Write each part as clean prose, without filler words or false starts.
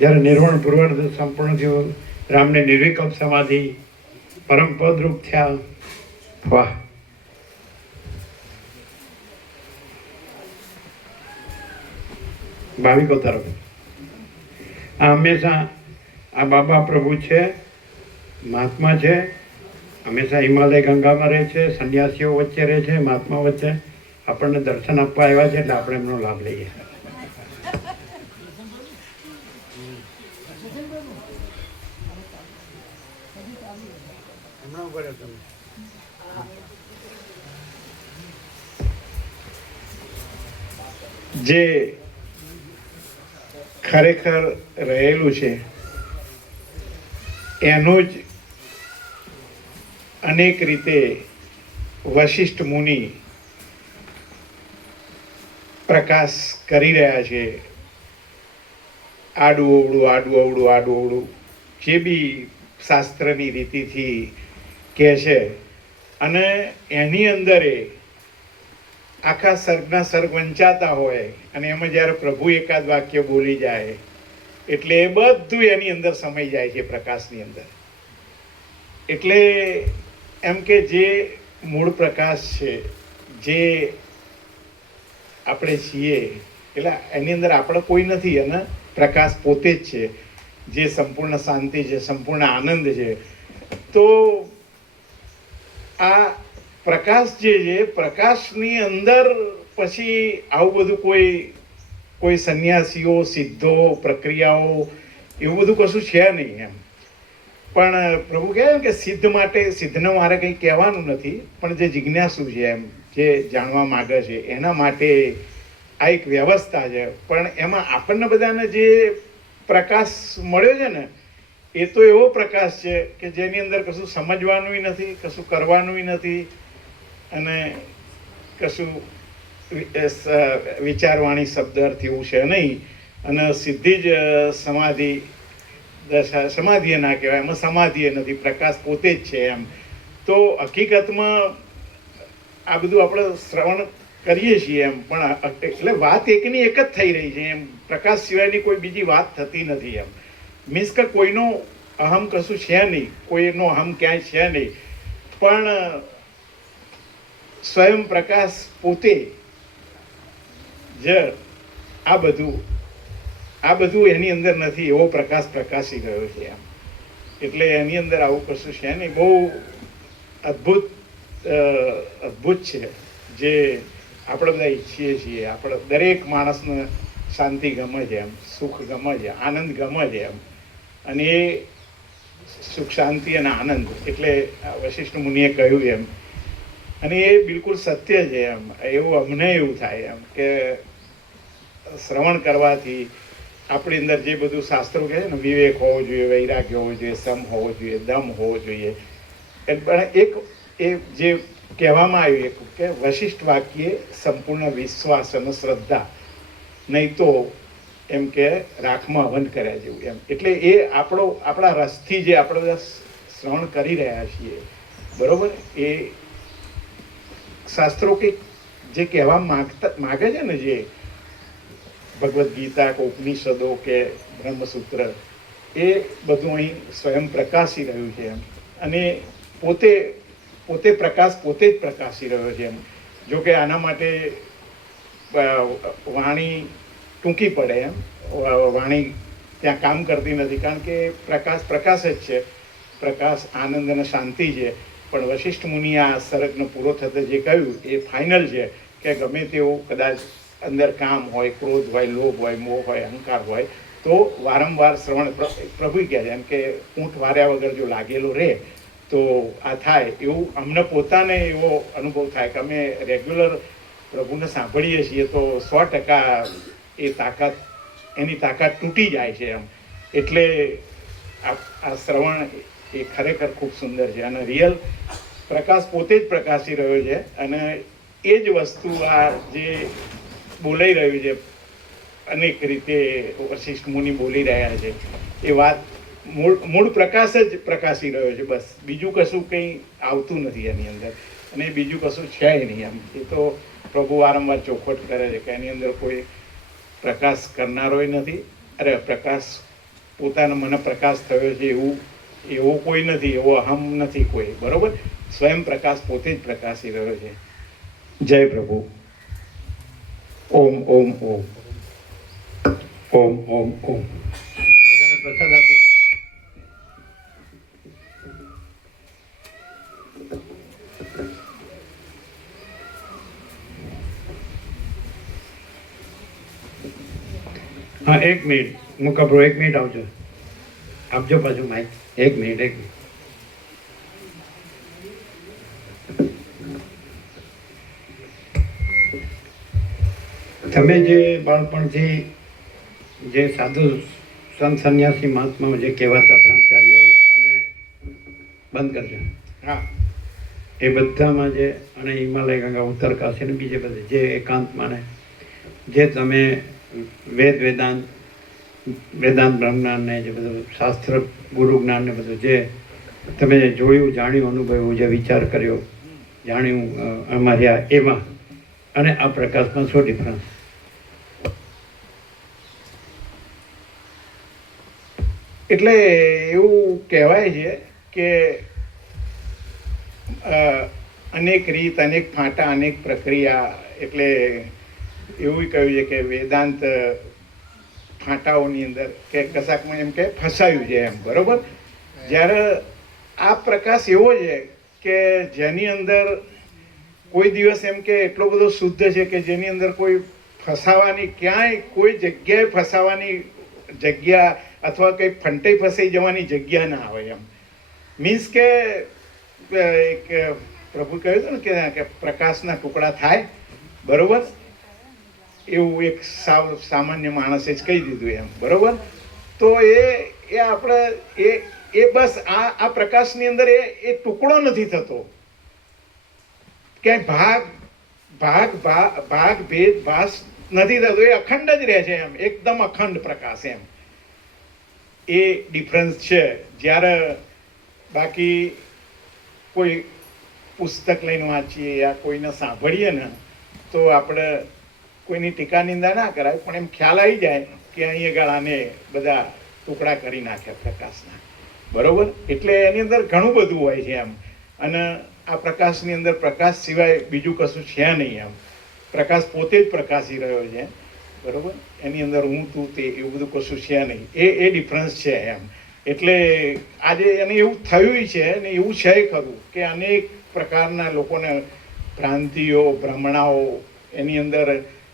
જ્યારે નિર્વાણ પૂર્વાર્ધ સંપૂર્ણ થયું, રામને નિર્વિકલ્પ સમાધિ પરમ પદરૂપ થયા. વાહ! ભાવિકો તરફ આ હંમેશા આ બાબા પ્રભુ છે, મહાત્મા છે, હંમેશા હિમાલય ગંગામાં રહે છે, સંન્યાસીઓ વચ્ચે રહે છે, મહાત્મા વચ્ચે આપણને દર્શન આપવા આવ્યા છે, એટલે આપણે એમનો લાભ લઈએ. જે ખરેખર રહેલું છે એનું જ અનેક રીતે વશિષ્ઠ મુનિ પ્રકાશ કરી રહ્યા છે. આડું અવળું જે બી શાસ્ત્રની રીતિથી કહે છે, અને એની અંદરે આખા સર્ગના સર્ગ વંચાતા હોય, અને એમાં જ્યારે પ્રભુ એકાદ વાક્ય બોલી જાય એટલે એ બધું એની અંદર સમાઈ જાય છે, પ્રકાશની અંદર. એટલે એમ કે જે મૂળ પ્રકાશ છે, જે આપણે છીએ, એટલે એની અંદર આપણે કોઈ નથી, અને પ્રકાશ પોતે જ છે, જે સંપૂર્ણ શાંતિ છે, સંપૂર્ણ આનંદ છે. તો આ પ્રકાશ જે છે, પ્રકાશની અંદર પછી આવું બધું કોઈ સંન્યાસીઓ, સિદ્ધો, પ્રક્રિયાઓ એવું બધું કશું છે નહીં એમ. પણ પ્રભુ કહે કે સિદ્ધ માટે, સિદ્ધને મારે કંઈ કહેવાનું નથી, પણ જે જિજ્ઞાસુ છે એમ, જે જાણવા માગે છે એના માટે આ એક વ્યવસ્થા છે. પણ એમાં આપણને બધાને જે પ્રકાશ મળ્યો છે ને, એ તો એવો પ્રકાશ છે કે જેની અંદર કશું સમજવાનું નથી, કશું કરવાનું નથી, અને કશું વિચારવાણી શબ્દ અર્થ એવું છે નહીં. અને સીધી જ સમાધિ દશા, સમાધિ ના કહેવાય, એમાં સમાધિ નથી, પ્રકાશ પોતે જ છે એમ. તો હકીકતમાં આ બધું આપણે શ્રવણ કરીએ છીએ એમ, પણ એટલે વાત એકની એક જ થઈ રહી છે એમ. પ્રકાશ સિવાયની કોઈ બીજી વાત થતી નથી એમ. મીન્સ કે કોઈનો અહમ કશું છે નહીં, કોઈનો અહમ ક્યાંય છે નહીં, પણ સ્વયં પ્રકાશ પોતે જ આ બધું એની અંદર નથી, એવો પ્રકાશ પ્રકાશી રહ્યો છે એમ. એટલે એની અંદર આવું કશું છે નહીં. બહુ અદ્ભુત છે, જે આપણે બધા ઈચ્છીએ છીએ. આપણે દરેક માણસને શાંતિ ગમે છે એમ, સુખ ગમે છે, આનંદ ગમે છે એમ. અને એ સુખ, શાંતિ અને આનંદ એટલે વશિષ્ઠ મુનિએ કહ્યું એમ, અને એ બિલકુલ સત્ય છે એમ. એવું અમને એવું થાય એમ કે શ્રવણ કરવાથી આપણી અંદર જે બધું શાસ્ત્રો કહે છે ને, વિવેક હોવો જોઈએ, વૈરાગ્ય હોવો જોઈએ, સમ હોવો જોઈએ, દમ હોવો જોઈએ. પણ એક એ જે કહેવામાં આવ્યું કે વશિષ્ઠ વાક્યે સંપૂર્ણ વિશ્વાસ અને શ્રદ્ધા, નહીં તો એમ કે રાખમાં હવન કર્યા જેવું એમ. એટલે એ આપણા રસથી જે આપણે બધા શ્રવણ કરી રહ્યા છીએ, બરોબર, એ શાસ્ત્રો કે જે કહેવા માગે છે ને, જે ભગવદ્ ગીતા કે ઉપનિષદો કે બ્રહ્મસૂત્ર, એ બધું અહીં સ્વયં પ્રકાશી રહ્યું છે એમ. અને પોતે પ્રકાશ પોતે જ પ્રકાશી રહ્યો છે એમ. જો કે આના માટે વાણી ટૂંકી પડે એમ, વાણી ત્યાં કામ કરતી નથી, કારણ કે પ્રકાશ જ છે, પ્રકાશ આનંદ અને શાંતિ છે. પણ વશિષ્ઠ મુનિએ આ સર્ગનો પૂરો થતો જે કહ્યું એ ફાઇનલ છે કે ગમે તેવું કદાચ અંદર કામ હોય, ક્રોધ હોય, લોભ હોય, મોહ હોય, અહંકાર હોય, તો વારંવાર શ્રવણ, પ્રભુ કહે છે એમ કે ઊંટ વાર્યા વગર જો લાગેલો રહે તો આ થાય. એવું અમને પોતાને એવો અનુભવ થાય કે અમે રેગ્યુલર પ્રભુને સાંભળીએ છીએ તો 100% એની તાકાત તૂટી જાય છે એમ. એટલે આ શ્રવણ એ ખરેખર ખૂબ સુંદર છે, અને રિયલ પ્રકાશ પોતે જ પ્રકાશી રહ્યો છે. અને એ જ વસ્તુ આ જે બોલાઈ રહ્યું છે, અનેક રીતે વશિષ્ઠ મુનિ બોલી રહ્યા છે, એ વાત મૂળ પ્રકાશ જ પ્રકાશી રહ્યો છે. બસ બીજું કશું કંઈ આવતું નથી એની અંદર, અને બીજું કશું છે નહીં એમ. એ તો પ્રભુ વારંવાર ચોખવટ કરે છે કે એની અંદર કોઈ પ્રકાશ કરનારોય નથી, અરે પ્રકાશ પોતાનો મને પ્રકાશ થયો છે એવો કોઈ નથી, એવો અહમ નથી કોઈ, બરોબર. સ્વયં પ્રકાશ પોતે જ પ્રકાશી રહ્યો છે. જય પ્રભુ. ઓમ ઓમ ઓમ ઓમ ઓમ ઓમ. બધાને પ્રસાદ આપી દો. હા, 1 મિનિટ મુકાબરો, 1 મિનિટ આવજો, આપજો પાછું માઇક. 1 minute, 1 minute. તમે જે બાળપણથી જે સાધુ સંત સંન્યાસી મહાત્માઓ જે કહેવાતા બ્રહ્મચારીઓ, અને બંધ કરજો, હા, એ બધામાં જે, અને હિમાલય ગંગા ઉત્તરકાશી ને બીજે બધે જે એકાંતમાં ને જે તમે વેદાંત બ્રહ્મજ્ઞાન ને જે બધું શાસ્ત્ર ગુરુ જ્ઞાન ને બધું જે તમે જોયું, જાણ્યું, અનુભવ્યું, જે વિચાર કર્યો, જાણ્યું, અમાર્યા એમાં અને આ પ્રકાશમાં શું ડિફરન્સ? એટલે એવું કહેવાય છે કે અનેક રીત, અનેક ફાંટા, અનેક પ્રક્રિયા. એટલે એવું કહ્યું છે કે વેદાંત ફાંટાઓની અંદર કે કશાકમાં એમ કે ફસાયું છે એમ, બરોબર. જ્યારે આ પ્રકાશ એવો છે કે જેની અંદર કોઈ દિવસ એમ કે એટલો બધો શુદ્ધ છે કે જેની અંદર કોઈ ફસાવાની, ક્યાંય કોઈ જગ્યાએ ફસાવાની જગ્યા અથવા કંઈ ફંટે ફસાઈ જવાની જગ્યા ના આવે એમ. મીન્સ કે એક પ્રભુ કહ્યું હતું ને કે પ્રકાશના ટુકડા થાય, બરોબર. એવું એક સામાન્ય માણસે જ કહી દીધું એમ, બરોબર. તો એ આપણે એ બસ આ પ્રકાશની અંદર એ ટુકડો નથી થતો, ક્યાંય ભાગ ભેદ ભાસ નથી થતો, એ અખંડ જ રહે છે એમ, એકદમ અખંડ પ્રકાશ એમ. એ ડિફરન્સ છે. જ્યારે બાકી કોઈ પુસ્તક લઈને વાંચીએ યા કોઈને સાંભળીએ ને તો આપણે કોઈની ટીકા નિંદા ના કરાય, પણ એમ ખ્યાલ આવી જાય કે અહીંયા ગાળાને બધા ટુકડા કરી નાખ્યા પ્રકાશના, બરોબર. એટલે એની અંદર ઘણું બધું હોય છે એમ. અને આ પ્રકાશની અંદર પ્રકાશ સિવાય બીજું કશું છે નહીં એમ. પ્રકાશ પોતે જ પ્રકાશી રહ્યો છે, બરોબર. એની અંદર હું તું તે એવું બધું કશું છે નહીં. એ ડિફરન્સ છે એમ. એટલે આજે એને એવું થયું છે ને એવું છે ખરું કે અનેક પ્રકારના લોકોને ભ્રાંતિઓ, ભ્રમણાઓ એની અંદર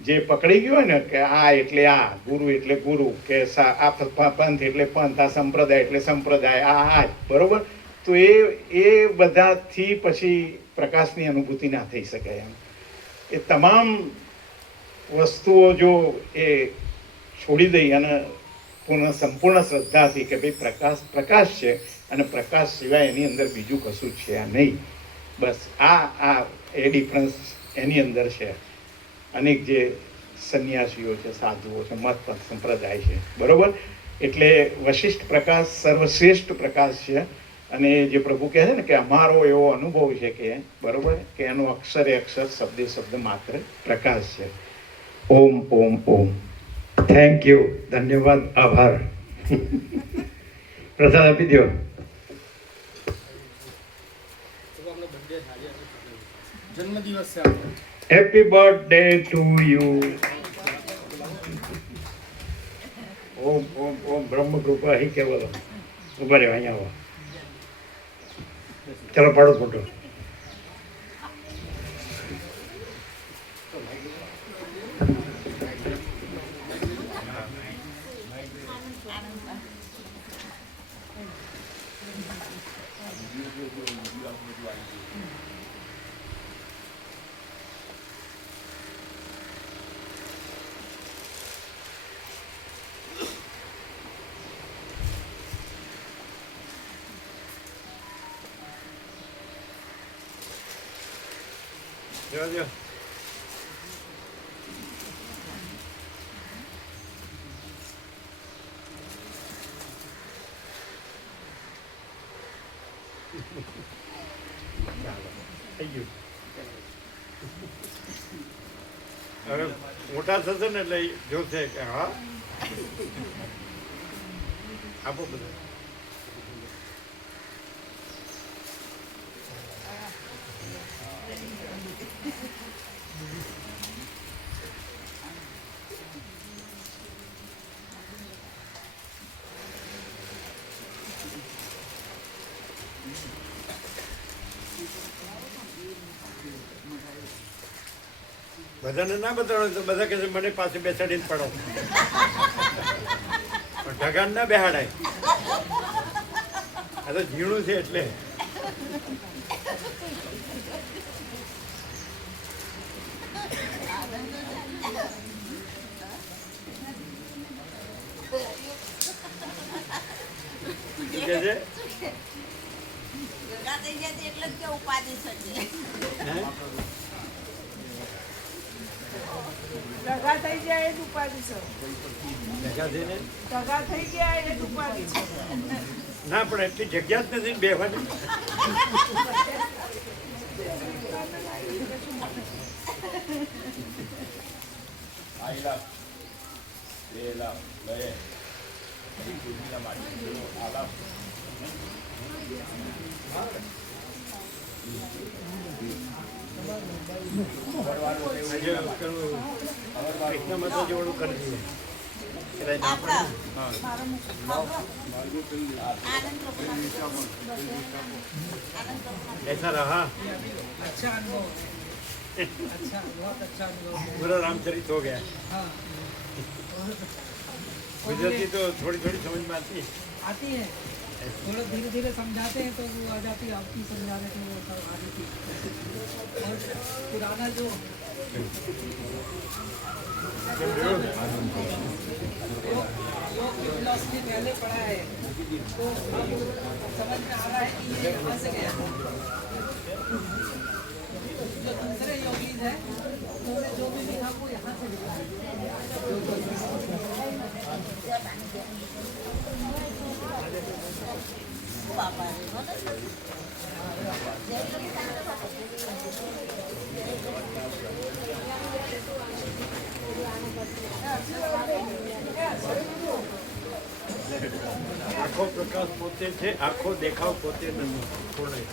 જે પકડી ગયો હોય ને કે આ એટલે આ, ગુરુ એટલે ગુરુ, કે આ પંથ એટલે પંથ, આ સંપ્રદાય એટલે સંપ્રદાય, આ બરોબર. તો એ બધાથી પછી પ્રકાશની અનુભૂતિ ના થઈ શકે એમ. એ તમામ વસ્તુઓ જો એ છોડી દઈ અને સંપૂર્ણ શ્રદ્ધાથી કે ભાઈ પ્રકાશ છે અને પ્રકાશ સિવાય એની અંદર બીજું કશું છે નહીં, બસ આ એ ડિફરન્સ એની અંદર છે. અનેક જે સંન્યાસીઓ છે, સાધુઓ છે, મત સંપ્રદાય છે, બરોબર. એટલે વશિષ્ઠ પ્રકાશ સર્વશ્રેષ્ઠ પ્રકાશ છે. અને જે પ્રભુ કહે છે ને કે અમારો એવો અનુભવ છે કે, બરોબર, કે એનો અક્ષરે અક્ષર, શબ્દે શબ્દ માત્ર પ્રકાશ છે. ઓમ ઓમ ઓમ. થેન્ક યુ, ધન્યવાદ, આભાર. પ્રસાદ આપી દો. જન્મદિવસ છે. Happy birthday to you. ઓમ ઓમ ઓમ. બ્રહ્મ કૃપા અહીં કે બોલો. ઉભા રહ્યો, અહીંયા આવો. ચલો પાડો ફોટો. જો થઈ ગયું. હવે મોટા થશે ને એટલે જોશે કે હા આપો બધા. બધાને ના બતાડો તો બધા કહે છે મને પાસે બેસાડીને પડો, પણ ઢગાન ના બેહાડાય. આ તો ઝીણું છે એટલે. શું કહે છે? હે? ટગા થઈ ગયા એ જ ઉપાધિ છે. ભેગા થઈને? ટગા થઈ ગયા એ જ ઉપાધિ છે. ના પણ એટલી જગ્યા જ નથી ને બેહવાની. આજે પેલું પૈસામાં તો જોડું કરી દઈએ. કદાચ ના પડે. હા. ऐसा रहा अच्छा अनुभव अच्छा बहुत अच्छा अनुभव पूरा रामचरित हो गया. हाँ गुजराती तो थोड़ी थोड़ी समझ में आती है. आती है थोड़ा धीरे धीरे समझाते हैं तो वो आ जाती है आपकी समझाने तो वो सब आ जाती है और पुराना जो फिलॉसफी पहले पढ़ा है तो अब समझ में आ रहा है कि ये कहाँ से गया जो दूसरे योगीज हैं उन्होंने जो भी लिखा वो यहाँ से लिखा है આખો પ્રકાશ પોતે છે, આખો દેખાવ પોતે નથી. પૂર્ણ.